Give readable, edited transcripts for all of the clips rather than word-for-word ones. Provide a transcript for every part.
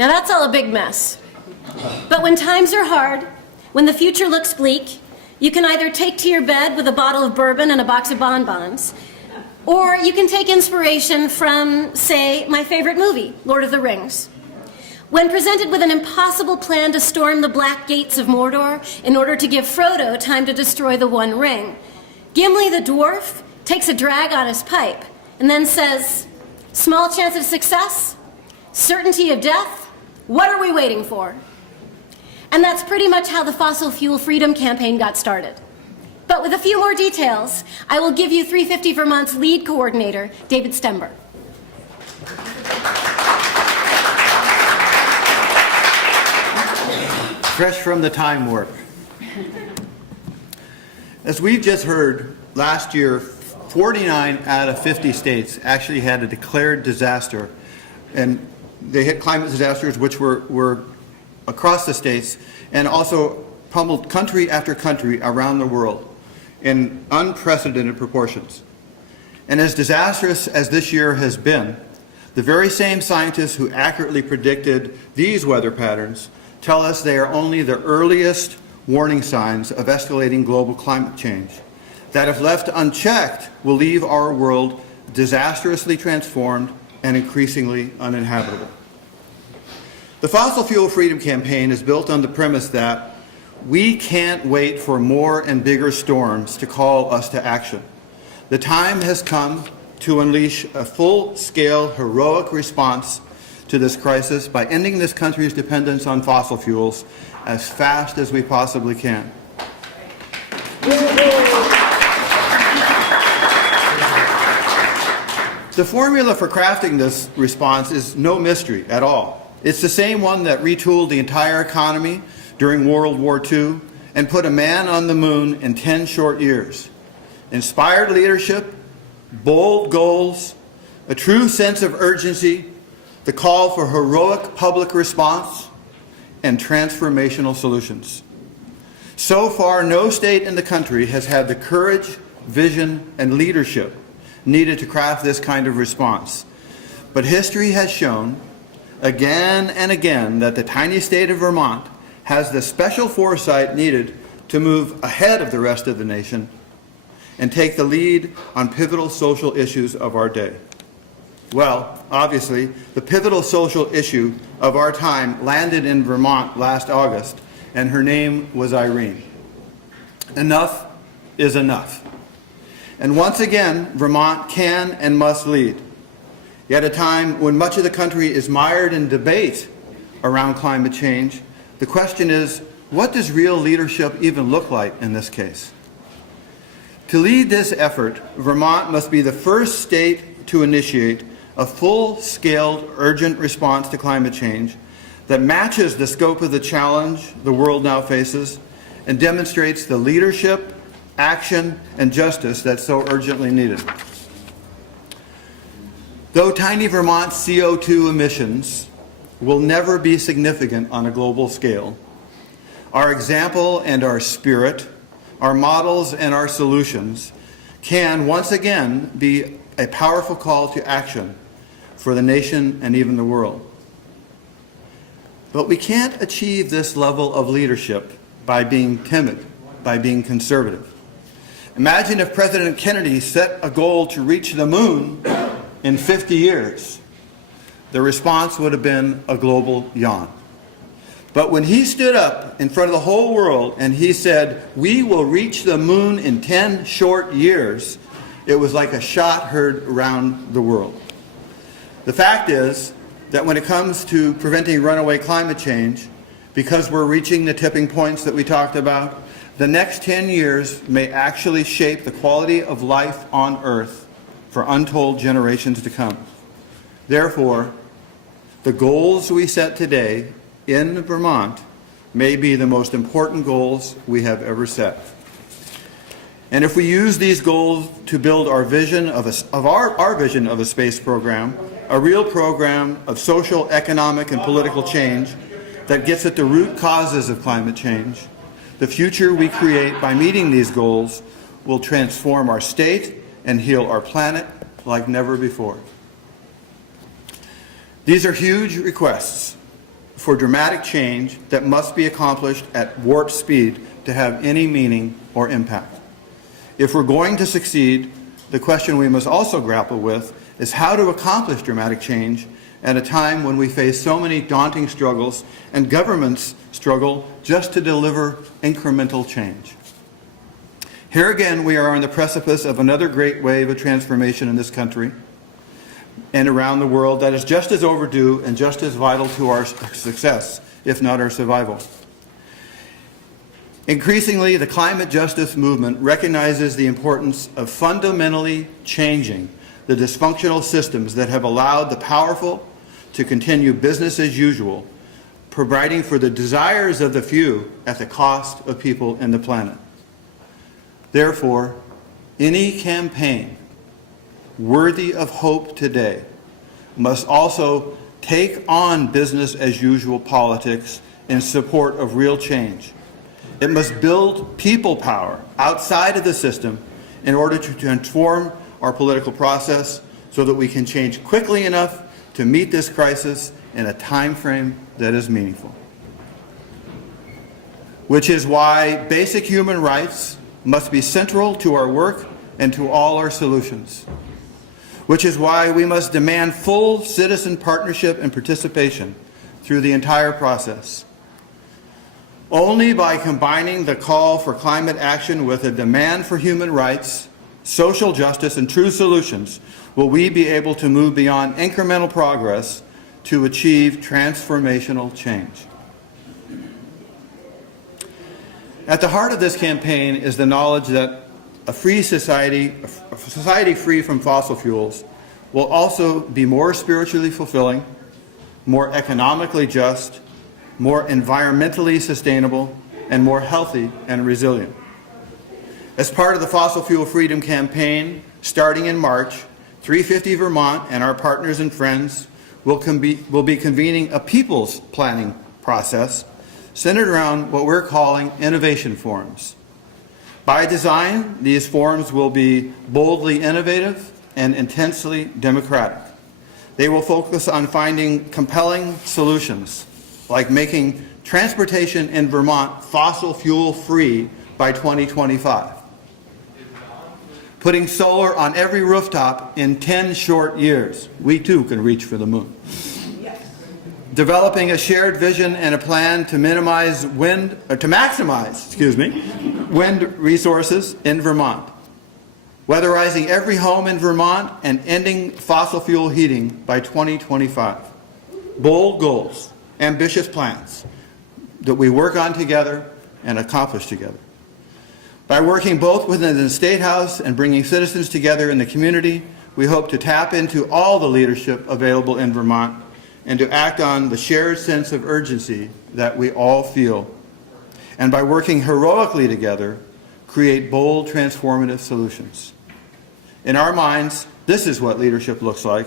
Now that's all a big mess. But when times are hard, when the future looks bleak, you can either take to your bed with a bottle of bourbon and a box of bonbons, or you can take inspiration from, say, my favorite movie, Lord of the Rings. When presented with an impossible plan to storm the black gates of Mordor in order to give Frodo time to destroy the One Ring, Gimli the dwarf takes a drag on his pipe and then says, "Small chance of success? Certainty of death? What are we waiting for?" And that's pretty much how the fossil fuel freedom campaign got started. But with a few more details, I will give you 350 Vermont's lead coordinator, David Stember. Fresh from the time warp. As we've just heard, last year, 49 out of 50 states actually had a declared disaster, and they hit climate disasters which were across the states and also pummeled country after country around the world in unprecedented proportions. And as disastrous as this year has been, the very same scientists who accurately predicted these weather patterns tell us they are only the earliest warning signs of escalating global climate change, that if left unchecked will leave our world disastrously transformed and increasingly uninhabitable. The Fossil Fuel Freedom Campaign is built on the premise that we can't wait for more and bigger storms to call us to action. The time has come to unleash a full-scale, heroic response to this crisis by ending this country's dependence on fossil fuels as fast as we possibly can. The formula for crafting this response is no mystery at all. It's the same one that retooled the entire economy during World War II and put a man on the moon in 10 short years. Inspired leadership, bold goals, a true sense of urgency, the call for heroic public response, and transformational solutions. So far, no state in the country has had the courage, vision, and leadership needed to craft this kind of response. But history has shown again and again that the tiny state of Vermont has the special foresight needed to move ahead of the rest of the nation and take the lead on pivotal social issues of our day. Well, obviously, the pivotal social issue of our time landed in Vermont last August, and her name was Irene. Enough is enough. And once again, Vermont can and must lead. Yet at a time when much of the country is mired in debate around climate change, the question is, what does real leadership even look like in this case? To lead this effort, Vermont must be the first state to initiate a full-scale, urgent response to climate change that matches the scope of the challenge the world now faces and demonstrates the leadership, action, and justice that's so urgently needed. Though tiny Vermont's CO2 emissions will never be significant on a global scale, our example and our spirit, our models and our solutions can once again be a powerful call to action for the nation and even the world. But we can't achieve this level of leadership by being timid, by being conservative. Imagine if President Kennedy set a goal to reach the moon in 50 years. The response would have been a global yawn. But when he stood up in front of the whole world and he said, "We will reach the moon in 10 short years," it was like a shot heard around the world. The fact is that when it comes to preventing runaway climate change, because we're reaching the tipping points that we talked about, the next 10 years may actually shape the quality of life on Earth for untold generations to come. Therefore, the goals we set today in Vermont may be the most important goals we have ever set. And if we use these goals to build our vision of our vision of a space program, a real program of social, economic, and political change that gets at the root causes of climate change, the future we create by meeting these goals will transform our state and heal our planet like never before. These are huge requests, for dramatic change that must be accomplished at warp speed to have any meaning or impact. If we're going to succeed, the question we must also grapple with is how to accomplish dramatic change at a time when we face so many daunting struggles and governments struggle just to deliver incremental change. Here again, we are on the precipice of another great wave of transformation in this country and around the world that is just as overdue and just as vital to our success, if not our survival. Increasingly, the climate justice movement recognizes the importance of fundamentally changing the dysfunctional systems that have allowed the powerful to continue business as usual, providing for the desires of the few at the cost of people and the planet. Therefore, any campaign worthy of hope today must also take on business as usual politics in support of real change. It must build people power outside of the system in order to transform our political process so that we can change quickly enough to meet this crisis in a time frame that is meaningful. Which is why basic human rights must be central to our work and to all our solutions. Which is why we must demand full citizen partnership and participation through the entire process. Only by combining the call for climate action with a demand for human rights, social justice, and true solutions will we be able to move beyond incremental progress to achieve transformational change. At the heart of this campaign is the knowledge that a society free from fossil fuels will also be more spiritually fulfilling, more economically just, more environmentally sustainable, and more healthy and resilient. As part of the Fossil Fuel Freedom Campaign, starting in March, 350 Vermont and our partners and friends will be convening a people's planning process centered around what we're calling innovation forums. By design, these forums will be boldly innovative and intensely democratic. They will focus on finding compelling solutions, like making transportation in Vermont fossil fuel free by 2025, putting solar on every rooftop in 10 short years. We too can reach for the moon. Developing a shared vision and a plan to maximize wind resources in Vermont. Weatherizing every home in Vermont and ending fossil fuel heating by 2025. Bold goals, ambitious plans that we work on together and accomplish together. By working both within the statehouse and bringing citizens together in the community, we hope to tap into all the leadership available in Vermont and to act on the shared sense of urgency that we all feel. And by working heroically together, create bold, transformative solutions. In our minds, this is what leadership looks like,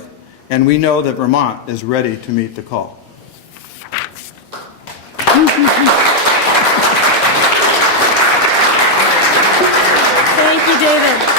and we know that Vermont is ready to meet the call. Thank you, David.